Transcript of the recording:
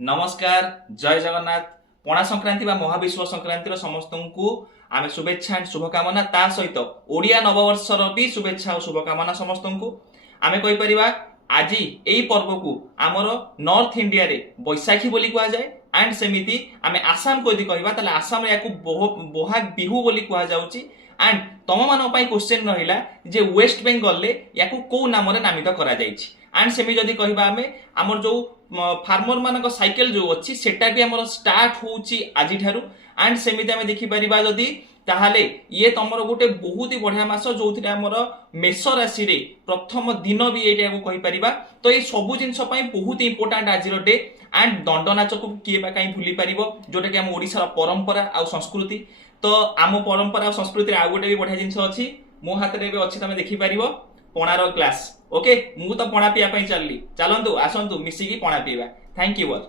नमस्कार जय जगन्नाथ। पणा संक्रांति बा महाविश्व संक्रांति समस्त को आम शुभेच्छा शुभकामना ता सहित ओडिया नववर्षर भी शुभेच्छा और शुभकामना समस्त को आम कहीपर आज यही पर्व को आमर नॉर्थ इंडिया रे बैशाखी बोली कह जाए एंड सेमिति आम आसाम को यदि कहवा आसाम या बोहाग बिहू बोली कह जाउची। एंड तुम मान क्वेश्चन रहा जे वेस्ट बेंगल ले या कौ नाम नामित करा जायछि। एंड सेमि जदि कहबा आमर जो फार्मर मान साइकेल जो अच्छी सेटा भी आमर स्टार्ट होउची आजि ठारू। एंड सेमिति आम देखि परिबा जदि ताहाले ये तमर गोटे बहुत ही बढ़िया मास जो मेष राशि रे प्रथम दिन भी ये कही परिबा। तो ये सब जिनस बहुत इंपोर्टाट आज डे। एंड दंड नाच को किए बा कहीं भूली पारिबो जोटा कि आम ओडिशार परंपरा आ संस्कृति। तो आम परंपरा और संस्कृति आउ गोटे भी बढ़िया जिनस अच्छी मो हाथ में अच्छी तुम देखिपार पणार ग्लास। ओके मु तो पणा पीवा चलली चलतु आसतु मिसिकी पणा पीवा। Thank you all.